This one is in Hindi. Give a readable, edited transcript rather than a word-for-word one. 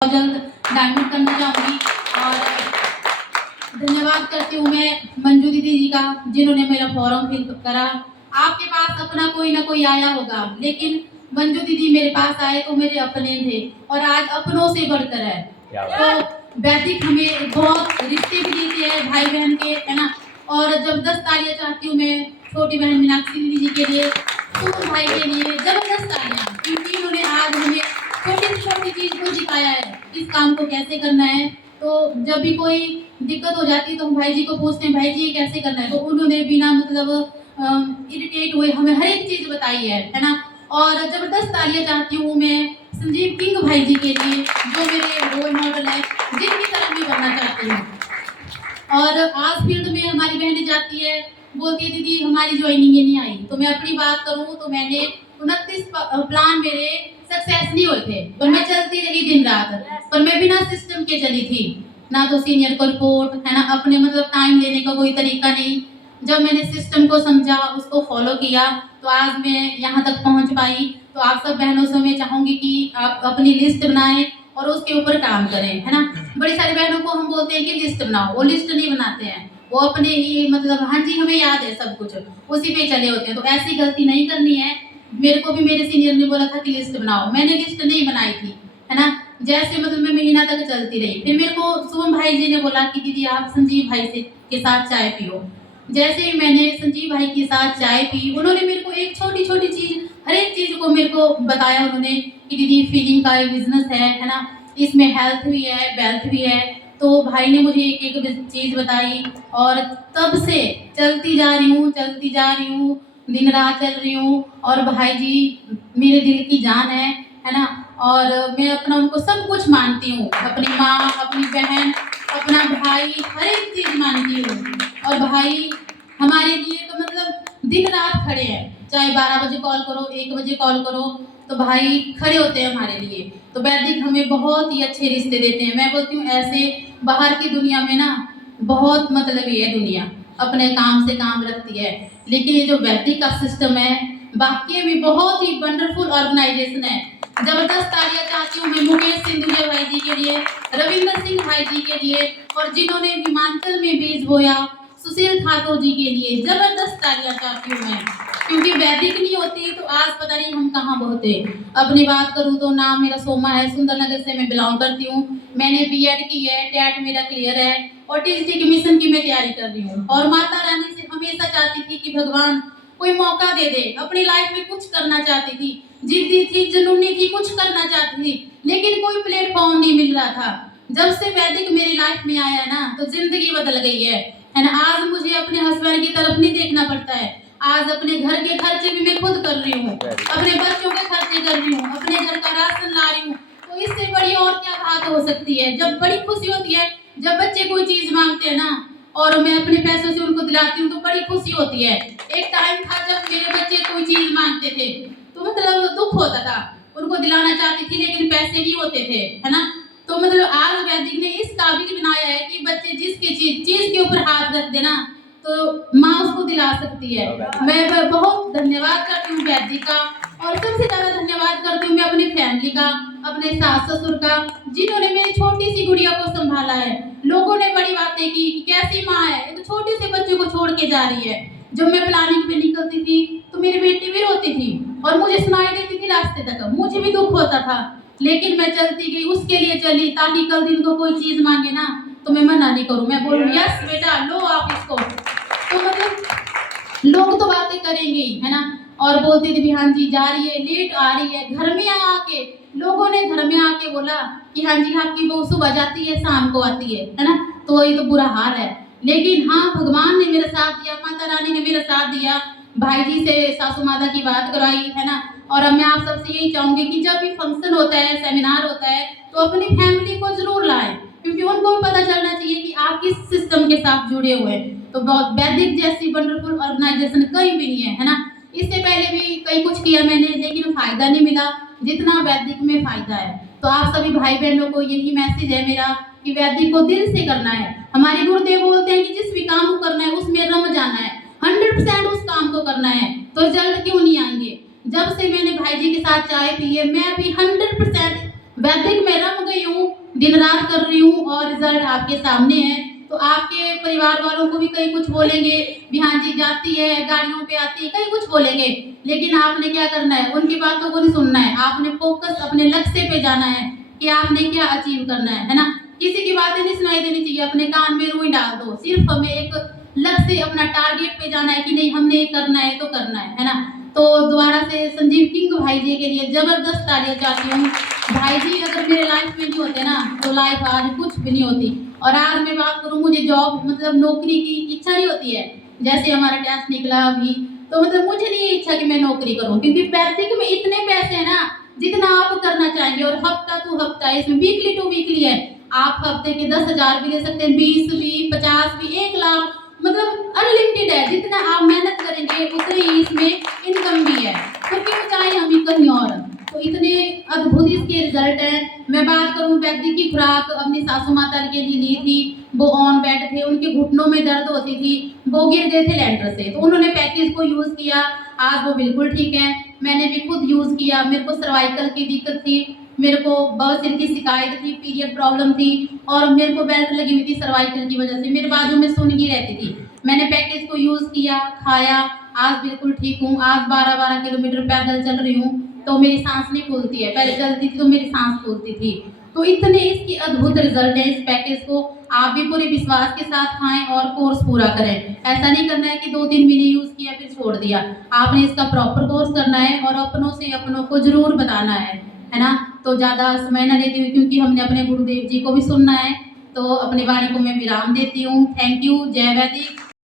बहुत जल्द डायमंड करना चाहूँगी और धन्यवाद करती हूँ मैं मंजू दीदी जी का, जिन्होंने मेरा फॉर्म फिल करा। आपके पास अपना कोई ना कोई आया होगा, लेकिन मंजू दीदी मेरे पास आए तो मेरे अपने थे और आज अपनों से बढ़कर है। तो वैदिक हमें बहुत रिश्ते भी देते हैं भाई बहन के, है ना। और जबरदस्त तालियां चाहती हूँ मैं छोटी बहन मीनाक्षी दीदी जी के लिए, सुमन भाई के लिए जबरदस्त तालियां, क्योंकि उन्होंने आज हमें छोटी से छोटी चीज को सिखाया है इस काम को कैसे करना है। तो जब भी कोई दिक्कत हो जाती है तो हम भाई जी को पूछते हैं, भाई जी ये कैसे करना है, तो उन्होंने बिना मतलब इरिटेट हुए हमें हर एक चीज बताई है ना। और जबरदस्त तालियां चाहती हूँ मैं संजीव किंग भाई जी के लिए, जो मेरे रोल मॉडल है, जिनकी तरह मैं बनना चाहती हूँ। और आज फील्ड में हमारी बहनें जाती है, बोलती है दीदी हमारी ज्वाइनिंग नहीं आई। तो मैं अपनी बात करूँ तो मैंने 29 प्लान मेरे सक्सेस नहीं हुए थे, पर मैं चलती रही दिन रात, पर मैं बिना सिस्टम के चली थी, ना तो सीनियर को रिपोर्ट, है ना, अपने मतलब टाइम लेने का कोई तरीका नहीं। जब मैंने सिस्टम को समझा, उसको फॉलो किया, तो आज मैं यहाँ तक पहुँच पाई। तो आप सब बहनों से मैं चाहूँगी कि आप अपनी लिस्ट बनाएं और उसके ऊपर काम करें, है ना। बड़ी सारी बहनों को हम बोलते हैं कि लिस्ट बनाओ, वो लिस्ट नहीं बनाते हैं, वो अपने ही मतलब हाँ जी हमें याद है सब कुछ, उसी पे चले होते हैं। तो ऐसी गलती नहीं करनी है। मेरे को भी मेरे सीनियर ने बोला था कि लिस्ट बनाओ, मैंने लिस्ट नहीं बनाई थी, है ना। जैसे मतलब मैं महीना तक चलती रही, फिर मेरे को शुभम भाई जी ने बोला कि दीदी आप संजीव भाई से के साथ चाय पियो। जैसे ही मैंने संजीव भाई के साथ चाय पी, उन्होंने मेरे को एक छोटी छोटी चीज, हर एक चीज को मेरे को बताया उन्होंने कि दीदी फीलिंग का एक बिजनेस है ना, इसमें हेल्थ भी है वेल्थ भी है। तो भाई ने मुझे एक एक चीज बताई और तब से चलती जा रही हूँ, चलती जा रही हूँ, दिन रात चल रही हूँ। और भाई जी मेरे दिल की जान है ना। और मैं अपना उनको सब कुछ मानती हूँ, अपनी माँ, अपनी बहन, अपना भाई, हर एक चीज मानती हूँ। और भाई हमारे लिए तो मतलब दिन रात खड़े हैं, चाहे 12 बजे कॉल करो, 1 बजे कॉल करो, तो भाई खड़े होते हैं हमारे लिए। तो वैदिक हमें बहुत ही अच्छे रिश्ते देते हैं। मैं बोलती हूँ ऐसे बाहर की दुनिया में ना बहुत मतलब ये दुनिया अपने काम से काम रखती है, लेकिन ये जो वैदिक का सिस्टम है वाकई में बहुत ही वंडरफुल ऑर्गेनाइजेशन है। जबरदस्त तालियां चाहती हूँ मैं मुकेश सिंधुजा भाई जी के लिए, रविंद्र सिंह भाई जी के लिए, और जिन्होंने हिमाचल में बीज बोया सुशील ठाकुर जी के लिए जबरदस्त तालियां चाहती हूँ मैं, क्योंकि वैदिक नहीं होती तो आज पता नहीं हम कहाँ होते। अपनी बात करूँ तो नाम मेरा सोमा है, सुंदरनगर से मैं बिलोंग करती हूँ। मैंने बीएड की है, टेट मेरा क्लियर है और टीजीटी की मिशन की मैं तैयारी कर रही हूँ। और माता रानी से हमेशा चाहती थी कि भगवान कोई मौका दे दे, अपनी लाइफ में कुछ करना चाहती थी, जिद्दी थी, जुनूनी थी, कुछ करना चाहती थी, लेकिन कोई प्लेटफॉर्म नहीं मिल रहा था। जब से वैदिक मेरी लाइफ में आया ना तो जिंदगी बदल गई है ना। आज मुझे अपने हस्बैंड की तरफ नहीं देखना पड़ता है, आज अपने घर के खर्चे भी मैं खुद कर रही हूँ, अपने बच्चों के खर्चे कर रही हूँ, अपने घर का राशन ला रही हूँ। तो इससे बड़ी और क्या बात हो सकती है। जब बड़ी खुशी होती है जब बच्चे कोई चीज मांगते हैं ना और मैं अपने पैसों से उनको दिलाती हूँ तो बड़ी खुशी होती है। एक टाइम था जब मेरे बच्चे कोई चीज मांगते थे तो मतलब दुख होता था, उनको दिलाना चाहती थी लेकिन पैसे नहीं होते थे, है ना। तो मतलब आज वैदिक ने इस काबिल बनाया है कि बच्चे जिसकी चीज के ऊपर हाथ रख देना तो माँ उसको दिला सकती है। मैं बहुत धन्यवाद करती हूँ वैदिक का, और सबसे ज्यादा धन्यवाद करती हूँ मैं अपनी फैमिली का, अपने सास ससुर का, जिन्होंने मेरी छोटी सी गुड़िया को संभाला है। लोगों ने बड़ी बातें की कि कैसी माँ है, एक छोटे से बच्चे को छोड़ के जा रही है। जब मैं प्लानिंग पे निकलती थी तो मेरी बेटी भी रोती थी और मुझे सुनाई देती थी रास्ते तक, मुझे भी दुख होता था, लेकिन मैं चलती गई, उसके लिए चली ताकि कल दिन को कोई चीज मांगे ना तो मैं मना नहीं करूं, मैं बोलूं यस बेटा लो आप इसको। तो मतलब लोग तो बातें करेंगे ही, है ना। और बोलती थी हाँ जी जा रही है, लेट आ रही है। घर में आके लोगों ने घर में आके बोला कि हाँ जी आपकी बहू सुबह जाती है शाम को आती है ना। तो ये तो बुरा हाल है, लेकिन हाँ भगवान ने मेरा साथ दिया, माता रानी ने मेरा साथ दिया, भाई जी से सासू माता की बात कराई, है ना। और अब मैं आप सबसे यही चाहूंगी कि जब भी फंक्शन होता है, सेमिनार होता है, तो अपनी फैमिली को जरूर लाएं, क्योंकि उनको भी पता चलना चाहिए कि आप किस सिस्टम के साथ जुड़े हुए हैं। तो वैदिक जैसी वंडरफुल ऑर्गेनाइजेशन कहीं भी नहीं है ना। इससे पहले भी कई कुछ किया मैंने, लेकिन फायदा नहीं मिला जितना वैदिक में फायदा है। तो आप सभी भाई बहनों को यही मैसेज है मेरा कि वैदिक को दिल से करना है। हमारे गुरुदेव बोलते हैं कि जिस भी काम को करना है उसमें रम जाना है, 100% उस काम को करना है, तो रिजल्ट क्यों नहीं आएंगे। जब से मैंने भाई जी के साथ चाय पी है मैं भी 100% वैदिक में रम गई हूँ। दिन रात कर रही हूँ और रिजल्ट आपके सामने है। तो आपके परिवार वालों को भी कई कुछ बोलेंगे, भी हाँ जी जाती है, गाड़ियों पे आती है, कई कुछ बोलेंगे, लेकिन आपने क्या करना है, उनकी बातों को नहीं सुनना है। आपने फोकस अपने लक्ष्य पे जाना है कि आपने क्या अचीव करना है ना। किसी की बातें नहीं सुनाई देनी चाहिए, अपने कान में रुई डाल दो। सिर्फ हमें एक लक्ष्य, अपना टारगेट पे जाना है कि नहीं हमने ये करना है तो करना है ना। तो दोबारा से संजीव किंग भाई जी के लिए जबरदस्त तालियां चाहती हूँ। भाई जी अगर मेरे लाइफ में नहीं होते ना तो लाइफ आज कुछ भी नहीं होती। और आज मैं बात करूँ, मुझे जॉब मतलब नौकरी की इच्छा नहीं होती है। जैसे हमारा टेस्ट निकला अभी, तो मतलब मुझे नहीं इच्छा कि मैं नौकरी करूँ, क्योंकि पैतृक में इतने पैसे हैं ना जितना आप करना चाहेंगे। और हफ्ता टू हफ्ता, इसमें वीकली टू वीकली है। आप हफ्ते के 10,000 भी ले सकते हैं, 20 भी, 50 भी, 1 लाख, मतलब अनलिमिटेड है। जितना आप मेहनत करेंगे उतनी ही इसमें इनकम भी है, तो क्यों चाहे हम कहीं और। तो इतने अद्भुत इसके रिजल्ट हैं। मैं बात करूं, वैद्य की खुराक अपनी सासू माता के लिए ली थी। वो ऑन बेड थे, उनके घुटनों में दर्द होती थी, वो गिर गए थे लैंटर से, तो उन्होंने पैकेज को यूज किया, आज वो बिल्कुल ठीक है। मैंने भी खुद यूज किया। मेरे को सर्वाइकल की दिक्कत थी, मेरे को बवासीर की शिकायत थी, पीरियड प्रॉब्लम थी, और मेरे को बेल्ट लगी हुई थी सर्वाइकल की वजह से, मेरे बाजू में सूनगी रहती थी। मैंने पैकेज को यूज किया, खाया, आज बिल्कुल ठीक हूँ। आज 12-12 किलोमीटर पैदल चल रही हूँ, तो मेरी सांस नहीं फूलती है। पहले चलती थी तो मेरी सांस फूलती थी। तो इतने इसकी अद्भुत रिजल्ट है इस पैकेज को। आप भी पूरे विश्वास के साथ खाएं और कोर्स पूरा करें। ऐसा नहीं करना है कि 2-3 महीने यूज किया फिर छोड़ दिया। आपने इसका प्रॉपर कोर्स करना है और अपनों से अपनों को जरूर बताना है ना। तो ज़्यादा समय न लेती हुई, क्योंकि हमने अपने गुरुदेव जी को भी सुनना है, तो अपनी वाणी को मैं विराम देती हूँ। Thank you. जय वैदिक।